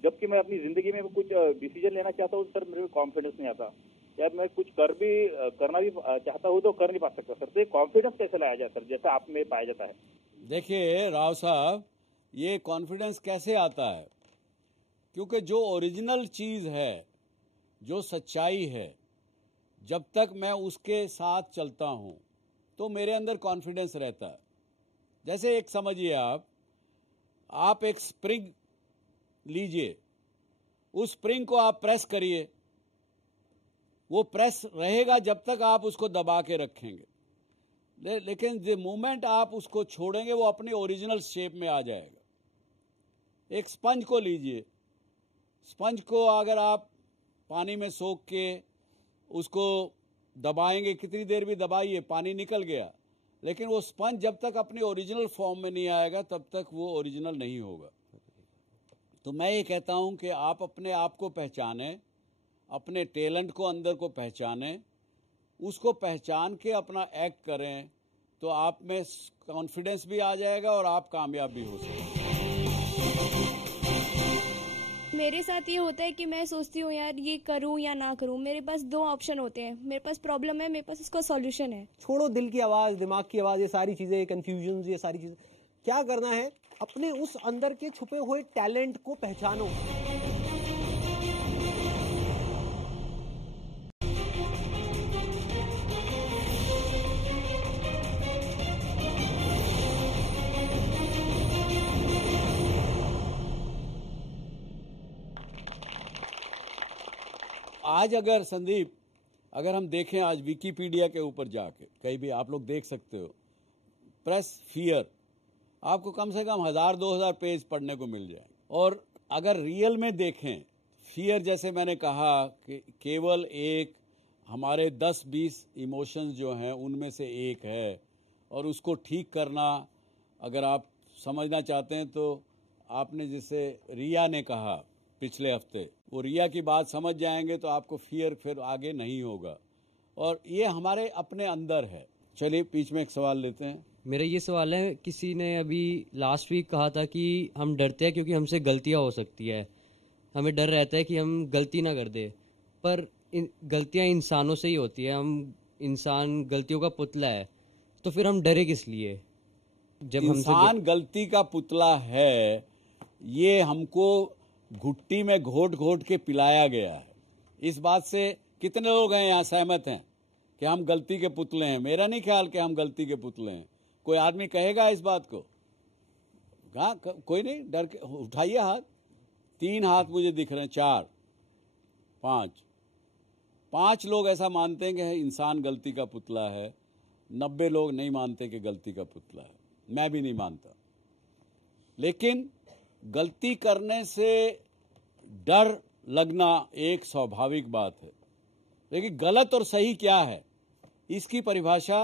जबकि मैं अपनी जिंदगी में कुछ डिसीजन लेना चाहता हूँ सर, मेरे को कॉन्फिडेंस नहीं आता। या मैं कुछ करना भी चाहता हूँ तो कर नहीं पा सकता सर। तो ये कॉन्फिडेंस कैसे लाया जाए सर, जैसा आप में पाया जाता है? देखिए राव साहब, ये कॉन्फिडेंस कैसे आता है? क्योंकि जो ओरिजिनल चीज है, जो सच्चाई है, जब तक मैं उसके साथ चलता हूं तो मेरे अंदर कॉन्फिडेंस रहता है। जैसे एक समझिए, आप एक स्प्रिंग लीजिए, उस स्प्रिंग को आप प्रेस करिए, वो प्रेस रहेगा जब तक आप उसको दबा के रखेंगे, लेकिन द मोमेंट आप उसको छोड़ेंगे वो अपनी ओरिजिनल शेप में आ जाएगा। एक स्पंज को लीजिए, स्पंज को अगर आप पानी में सोख के उसको दबाएंगे, कितनी देर भी दबाइए, पानी निकल गया, लेकिन वो स्पंज जब तक अपनी ओरिजिनल फॉर्म में नहीं आएगा तब तक वो ओरिजिनल नहीं होगा। तो मैं ये कहता हूं कि आप अपने आप को पहचानें, अपने टैलेंट को अंदर को पहचानें, उसको पहचान के अपना एक्ट करें, तो आप में कॉन्फिडेंस भी आ जाएगा और आप कामयाब भी हो सकते हैं। मेरे साथ ये होता है कि मैं सोचती हूँ यार ये करूँ या ना करूँ, मेरे पास दो ऑप्शन होते हैं, मेरे पास प्रॉब्लम है, मेरे पास इसका सॉल्यूशन है। छोड़ो दिल की आवाज, दिमाग की आवाज, ये सारी चीजें, कंफ्यूजन, ये सारी चीजें। क्या करना है, अपने उस अंदर के छुपे हुए टैलेंट को पहचानो। आज अगर संदीप, अगर हम देखें आज विकिपीडिया के ऊपर जाके कहीं भी आप लोग देख सकते हो, प्रेस फियर, आपको कम से कम 1000-2000 पेज पढ़ने को मिल जाए। और अगर रियल में देखें, फियर जैसे मैंने कहा कि केवल एक हमारे 10-20 इमोशंस जो हैं उनमें से एक है, और उसको ठीक करना अगर आप समझना चाहते हैं तो आपने जैसे रिया ने कहा पिछले हफ्ते, वो रिया की बात समझ जाएंगे तो आपको फियर फिर आगे नहीं होगा, और ये हमारे अपने अंदर है। चलिए बीच में एक सवाल लेते हैं। मेरा ये सवाल है, किसी ने अभी लास्ट वीक कहा था कि हम डरते हैं क्योंकि हमसे गलतियां हो सकती है, हमें डर रहता है कि हम गलती ना कर दे, पर गलतियां इंसानों से ही होती है, हम इंसान गलतियों का पुतला है, तो फिर हम डरे किस लिए? जब इंसान गलती का पुतला है, ये हमको घुट्टी में घोट घोट के पिलाया गया है। इस बात से कितने लोग हैं यहाँ सहमत हैं कि हम गलती के पुतले हैं? मेरा नहीं ख्याल कि हम गलती के पुतले हैं। कोई आदमी कहेगा इस बात को? हाँ, कोई नहीं, डर के उठाइए हाथ। 3 हाथ मुझे दिख रहे हैं, 4, 5 लोग ऐसा मानते हैं कि इंसान गलती का पुतला है। 90 लोग नहीं मानते कि गलती का पुतला है। मैं भी नहीं मानता। लेकिन गलती करने से डर लगना एक स्वाभाविक बात है, लेकिन गलत और सही क्या है, इसकी परिभाषा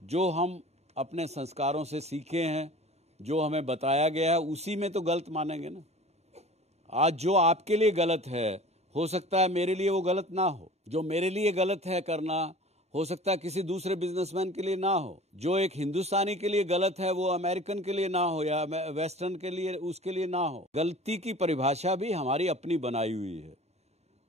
जो हम अपने संस्कारों से सीखे हैं, जो हमें बताया गया है, उसी में तो गलत मानेंगे ना। आज जो आपके लिए गलत है, हो सकता है मेरे लिए वो गलत ना हो। जो मेरे लिए गलत है करना, हो सकता है किसी दूसरे बिजनेसमैन के लिए ना हो। जो एक हिंदुस्तानी के लिए गलत है वो अमेरिकन के लिए ना हो, या वेस्टर्न के लिए उसके लिए ना हो। गलती की परिभाषा भी हमारी अपनी बनाई हुई है,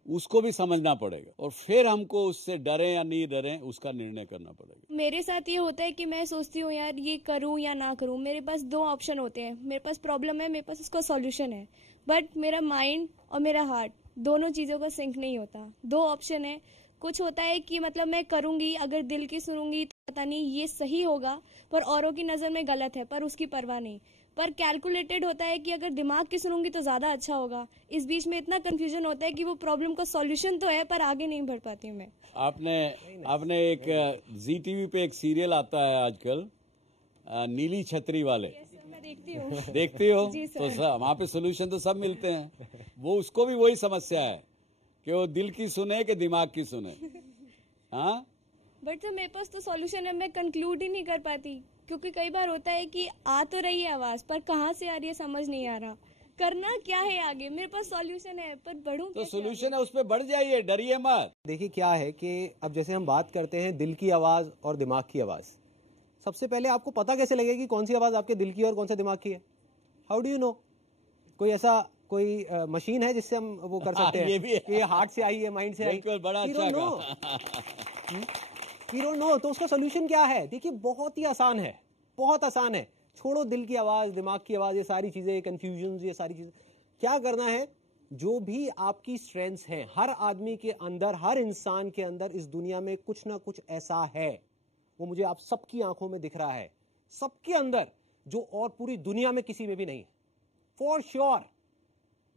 उसको भी समझना पड़ेगा, और फिर हमको उससे डरें या नहीं डरें उसका निर्णय करना पड़ेगा। मेरे साथ ये होता है कि मैं सोचती हूँ यार ये करूँ या ना करूँ, मेरे पास दो ऑप्शन होते हैं, मेरे पास प्रॉब्लम है, मेरे पास इसका सॉल्यूशन है, बट मेरा माइंड और मेरा हार्ट दोनों चीजों का सिंक नहीं होता। दो ऑप्शन है, कुछ होता है कि मतलब मैं करूंगी, अगर दिल की सुनूंगी तो पता नहीं ये सही होगा, पर औरों की नजर में गलत है, पर उसकी परवाह नहीं। पर कैलकुलेटेड होता है कि अगर दिमाग की सुनूंगी तो ज्यादा अच्छा होगा। इस बीच में इतना कंफ्यूजन होता है कि वो प्रॉब्लम का सॉल्यूशन तो है पर आगे नहीं बढ़ पाती हूँ मैं। आपने एक जी टीवी पे एक सीरियल आता है आजकल, नीली छतरी वाले, मैं देखती हूँ। देखती हो? जी सर। तो वहाँ पे सोल्यूशन तो सब मिलते हैं। वो उसको भी वही समस्या है कि वो दिल की सुने कि दिमाग की सुने। हाँ, बट तो मेरे पास तो सॉल्यूशन है, मैं कंक्लूड ही नहीं कर पाती, क्योंकि कई बार होता है कि आ तो रही है आवाज, पर कहाँ से आ रही है समझ नहीं आ रहा, करना क्या है आगे। मेरे पास सॉल्यूशन है पर बढ़ूं तो सोल्यूशन है, उस पर बढ़ जाइए, डरिए मत। देखिए क्या है कि अब जैसे हम बात करते हैं दिल की आवाज और दिमाग की आवाज, सबसे पहले आपको पता कैसे लगेगी कौन सी आवाज आपके दिल की और कौन सा दिमाग की है? How do you know? कोई ऐसा कोई मशीन है जिससे हम वो कर सकते हैं ये भी है। कि ये हार्ट से आई है, माइंड से आई? बिल्कुल, बड़ा We अच्छा don't know. We don't know। तो उसका सोल्यूशन क्या है? देखिए बहुत ही आसान है, बहुत आसान है। छोड़ो दिल की आवाज, दिमाग की आवाज, ये सारी चीजें, कंफ्यूजन, ये सारी चीजें। क्या करना है, जो भी आपकी स्ट्रेंथ्स हैं, हर आदमी के अंदर, हर इंसान के अंदर इस दुनिया में कुछ ना कुछ ऐसा है, वो मुझे आप सबकी आंखों में दिख रहा है, सबके अंदर, जो और पूरी दुनिया में किसी में भी नहीं है, फॉर श्योर।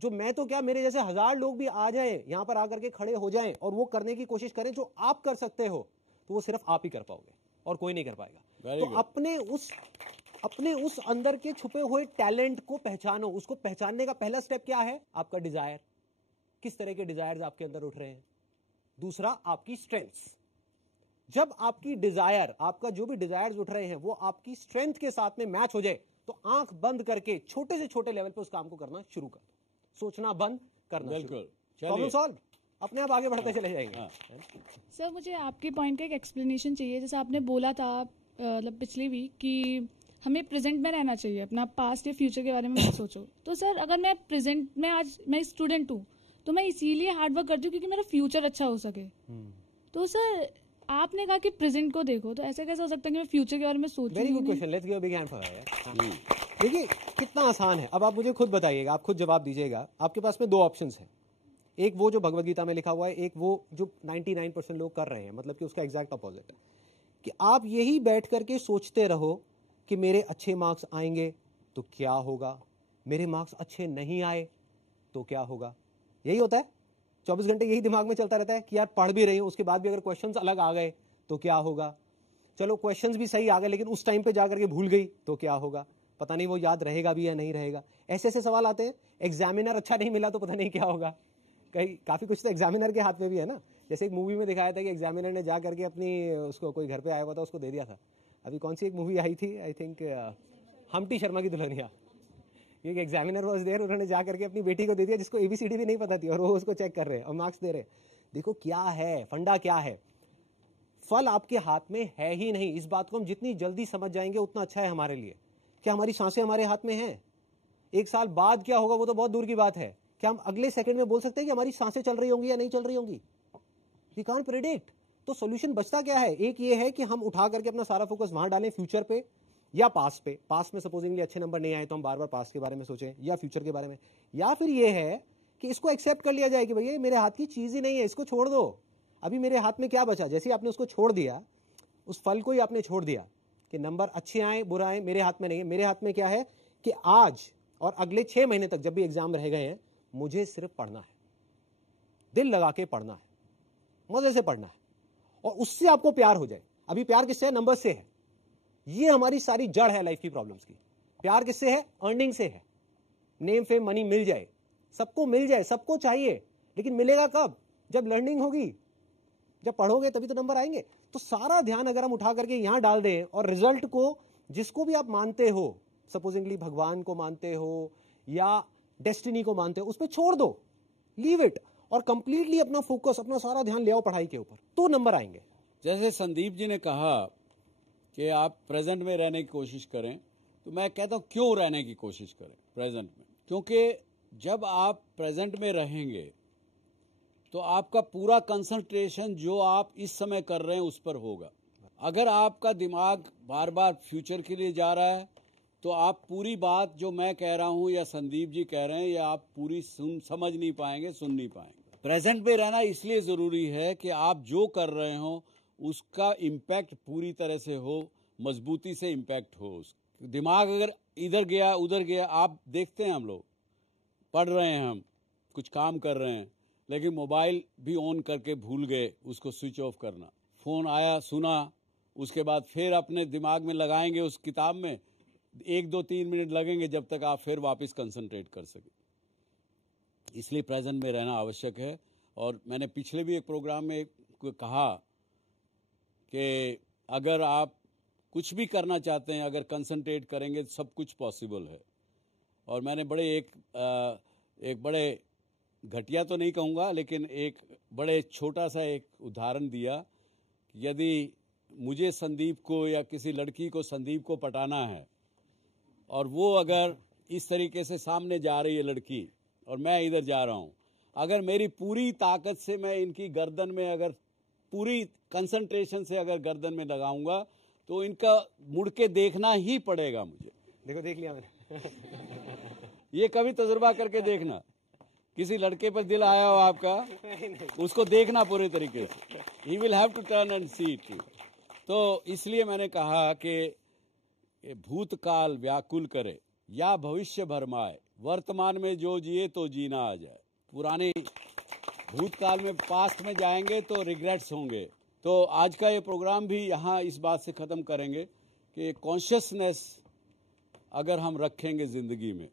जो मैं तो क्या, मेरे जैसे 1000 लोग भी आ जाएं, यहां पर आकर के खड़े हो जाएं और वो करने की कोशिश करें जो आप कर सकते हो, तो वो सिर्फ आप ही कर पाओगे और कोई नहीं कर पाएगा। तो अपने उस अंदर के छुपे हुए टैलेंट को पहचानो। उसको पहचानने का पहला स्टेप क्या है? आपका डिजायर, किस तरह के डिजायर्स आपके अंदर उठ रहे हैं। दूसरा, आपकी स्ट्रेंथ्स। जब आपकी डिजायर, आपका जो भी डिजायर्स उठ रहे हैं वो आपकी स्ट्रेंथ के साथ में मैच हो जाए, तो आंख बंद करके छोटे से छोटे लेवल पे उस काम को करना शुरू कर दो, सोचना बंद करना। बिल्कुल, प्रॉब्लम सॉल्व, अपने आप आगे बढ़ते चले जाएंगे। सर मुझे आपके पॉइंट का एक एक्सप्लेनेशन चाहिए। जैसे आपने बोला था मतलब पिछली वीक कि हमें प्रेजेंट में रहना चाहिए, अपना पास्ट या फ्यूचर के बारे में मत सोचो। तो सर अगर मैं प्रेजेंट में, आज मैं स्टूडेंट हूँ तो मैं इसीलिए हार्ड वर्क करती हूँ क्योंकि मेरा फ्यूचर अच्छा हो सके। तो सर आपने कहा कि प्रेजेंट को देखो, तो ऐसा कैसे हो सकता है कि मैं फ्यूचर के बारे में सोचूं? Very good question, let's give a big hand for her. देखिए कितना आसान है। अब आप मुझे खुद बताइएगा, आप खुद जवाब दीजिएगा। आपके पास में दो ऑप्शंस हैं, एक वो जो भगवद गीता में लिखा हुआ है, एक वो जो 99% लोग कर रहे हैं, मतलब कि उसका एग्जैक्ट अपोजिट है कि आप यही बैठ करके सोचते रहो कि मेरे अच्छे मार्क्स आएंगे तो क्या होगा, मेरे मार्क्स अच्छे नहीं आए तो क्या होगा। यही होता है, 24 घंटे यही दिमाग में चलता रहता है कि यार पढ़ भी रही हूं, उसके बाद भी अगर क्वेश्चंस अलग आ गए तो क्या होगा। चलो क्वेश्चंस भी सही आ गए लेकिन उस टाइम पे जाकर के भूल गई तो क्या होगा, पता नहीं वो याद रहेगा भी या नहीं रहेगा। ऐसे ऐसे सवाल आते हैं। एग्जामिनर अच्छा नहीं मिला तो पता नहीं क्या होगा। कहीं काफी कुछ तो एग्जामिनर के हाथ में भी है ना। जैसे एक मूवी में दिखाया था कि एग्जामिनर ने जा करके अपनी, उसको कोई घर पे आया हुआ था, उसको दे दिया था। अभी कौन सी एक मूवी आई थी, आई थिंक हम्टी शर्मा की दुल्हनिया। एक एग्जामिनर वाज देयर, उन्होंने जा करके अपनी बेटी को दे दिया जिसको एबीसीडी भी नहीं पता थी, और वो उसको चेक कर रहे हैं और मार्क्स दे रहे हैं। देखो क्या है फंडा, क्या है, फल आपके हाथ में है ही नहीं। इस बात को हम जितनी जल्दी समझ जाएंगे उतना अच्छा है हमारे लिए। क्या हमारी सांसें हमारे हाथ में हैं? एक साल बाद क्या होगा वो तो बहुत दूर की बात है। क्या हम अगले सेकंड में बोल सकते हैं कि हमारी सांसें चल रही होंगी या नहीं चल रही होंगी? We can't predict. तो सॉल्यूशन बचता क्या है? एक ये है कि हम उठा करके अपना सारा फोकस वहां डालें, फ्यूचर पे या पास्ट पे। पास्ट में सपोजिंगली अच्छे नंबर नहीं आए तो हम बार बार पास्ट के बारे में सोचें या फ्यूचर के बारे में। या फिर ये है कि इसको एक्सेप्ट कर लिया जाए कि भैया मेरे हाथ की चीज ही नहीं है, इसको छोड़ दो। अभी मेरे हाथ में क्या बचा? जैसे आपने उसको छोड़ दिया, उस फल को ही आपने छोड़ दिया कि नंबर अच्छे आए बुरा आए मेरे हाथ में नहीं है। मेरे हाथ में क्या है कि आज और अगले 6 महीने तक जब भी एग्जाम रह गए हैं, मुझे सिर्फ पढ़ना है, दिल लगा के पढ़ना है, मजे से पढ़ना है, और उससे आपको प्यार हो जाए। अभी प्यार किससे है? नंबर से है। ये हमारी सारी जड़ है लाइफ की प्रॉब्लम्स की। प्यार किससे है? अर्निंग से है। नेम फेम मनी मिल जाए, सबको मिल जाए, सबको चाहिए, लेकिन मिलेगा कब? जब लर्निंग होगी, जब पढ़ोगे तभी तो नंबर आएंगे। तो सारा ध्यान अगर हम उठा करके यहां डाल दें और रिजल्ट को, जिसको भी आप मानते हो, सपोजिंगली भगवान को मानते हो या डेस्टिनी को मानते हो, उस पर छोड़ दो, लीव इट, और कंप्लीटली अपना फोकस, अपना सारा ध्यान ले आओ पढ़ाई के ऊपर, तो नंबर आएंगे। जैसे संदीप जी ने कहा कि आप प्रेजेंट में रहने की कोशिश करें, तो मैं कहता हूं क्यों रहने की कोशिश करें प्रेजेंट में? क्योंकि जब आप प्रेजेंट में रहेंगे तो आपका पूरा कंसंट्रेशन जो आप इस समय कर रहे हैं उस पर होगा। अगर आपका दिमाग बार बार फ्यूचर के लिए जा रहा है तो आप पूरी बात जो मैं कह रहा हूं या संदीप जी कह रहे हैं या आप पूरी समझ नहीं पाएंगे, सुन नहीं पाएंगे। प्रेजेंट में रहना इसलिए जरूरी है कि आप जो कर रहे हो उसका इम्पैक्ट पूरी तरह से हो, मजबूती से इम्पैक्ट हो। दिमाग अगर इधर गया उधर गया, आप देखते हैं हम लोग पढ़ रहे हैं, हम कुछ काम कर रहे हैं, लेकिन मोबाइल भी ऑन करके भूल गए उसको स्विच ऑफ करना। फोन आया, सुना, उसके बाद फिर अपने दिमाग में लगाएंगे उस किताब में, 1-2-3 मिनट लगेंगे जब तक आप फिर वापस कंसंट्रेट कर सके। इसलिए प्रेजेंट में रहना आवश्यक है। और मैंने पिछले भी एक प्रोग्राम में कहा कि अगर आप कुछ भी करना चाहते हैं, अगर कंसंट्रेट करेंगे तो सब कुछ पॉसिबल है। और मैंने एक बड़े घटिया तो नहीं कहूँगा, लेकिन एक बड़े छोटा सा एक उदाहरण दिया। यदि मुझे संदीप को या किसी लड़की को संदीप को पटाना है और वो अगर इस तरीके से सामने जा रही है लड़की और मैं इधर जा रहा हूं, अगर मेरी पूरी ताकत से मैं इनकी गर्दन में, अगर पूरी कंसंट्रेशन से अगर गर्दन में लगाऊंगा तो इनका मुड़ के देखना ही पड़ेगा मुझे। देखो देख लिया मैंने। ये कभी तजुर्बा करके देखना, किसी लड़के पर दिल आया हो आपका, उसको देखना पूरे तरीके से, he will have to turn and see it. तो इसलिए मैंने कहा कि भूतकाल व्याकुल करे या भविष्य भरमाए, वर्तमान में जो जिए तो जीना आ जाए। पुराने भूतकाल में, पास्ट में जाएंगे तो रिग्रेट्स होंगे। तो आज का ये प्रोग्राम भी यहाँ इस बात से खत्म करेंगे कि कॉन्शियसनेस अगर हम रखेंगे जिंदगी में,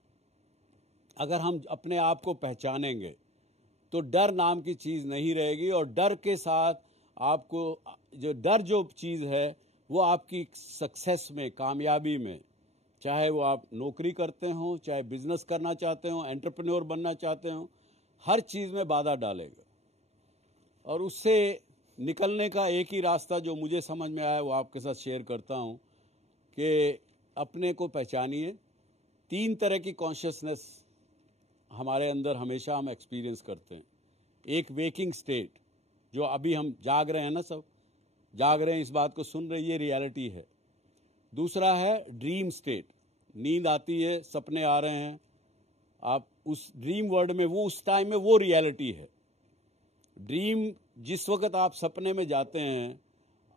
अगर हम अपने आप को पहचानेंगे तो डर नाम की चीज नहीं रहेगी। और डर के साथ आपको जो चीज है वो आपकी सक्सेस में, कामयाबी में, चाहे वो आप नौकरी करते हो, चाहे बिजनेस करना चाहते हो, एंटरप्रेन्योर बनना चाहते हो, हर चीज में बाधा डालेगा। और उससे निकलने का एक ही रास्ता जो मुझे समझ में आया वो आपके साथ शेयर करता हूं कि अपने को पहचानिए। 3 तरह की कॉन्शियसनेस हमारे अंदर हमेशा हम एक्सपीरियंस करते हैं। एक वेकिंग स्टेट, जो अभी हम जाग रहे हैं ना, सब जाग रहे हैं, इस बात को सुन रहे, ये रियलिटी है। दूसरा है ड्रीम स्टेट, नींद आती है, सपने आ रहे हैं, आप उस ड्रीम वर्ल्ड में, वो उस टाइम में वो रियलिटी है। ड्रीम, जिस वक्त आप सपने में जाते हैं,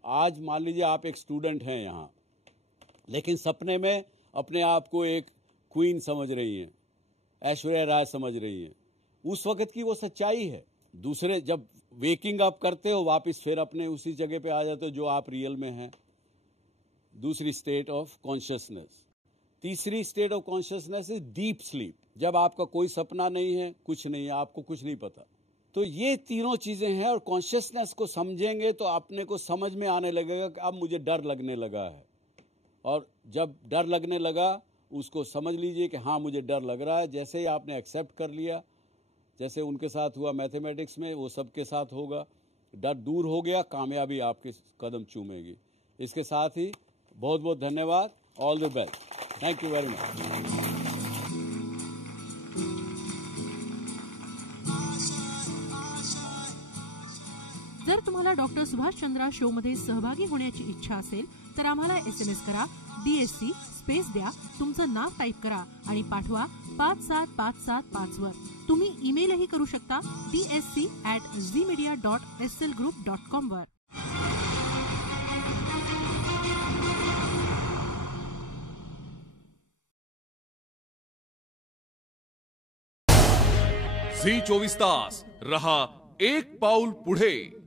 आज मान लीजिए आप एक स्टूडेंट हैं यहाँ, लेकिन सपने में अपने आप को एक क्वीन समझ रही हैं, ऐश्वर्या राय समझ रही हैं, उस वक्त की वो सच्चाई है। दूसरे, जब वेकिंग अप करते हो, वापस फिर अपने उसी जगह पे आ जाते हो जो आप रियल में हैं। दूसरी स्टेट ऑफ कॉन्शियसनेस। तीसरी state of consciousness is deep sleep, जब आपका कोई सपना नहीं है, कुछ नहीं है, आपको कुछ नहीं पता। तो ये तीनों चीजें हैं, और कॉन्शियसनेस को समझेंगे तो अपने को समझ में आने लगेगा कि अब मुझे डर लगने लगा है, और जब डर लगने लगा उसको समझ लीजिए कि हाँ मुझे डर लग रहा है। जैसे ही आपने एक्सेप्ट कर लिया, जैसे उनके साथ हुआ मैथमेटिक्स में, वो सबके साथ होगा, डर दूर हो गया, कामयाबी आपके कदम चूमेगी। इसके साथ ही बहुत बहुत धन्यवाद, all the best, thank you very much. जर तुम्हाला डॉक्टर सुभाष चंद्रा शो मध्ये सहभागी होण्याची इच्छा असेल तर आम्हाला SMS करा, DSC स्पेस द्या, तुमचं नाव टाईप करा आणि पाठवा 57575 वर। तुम्ही ईमेलही करू शकता dsc@zmedia.slgroup.com वर। झी 24 तास रहा एक पाऊल पुढे।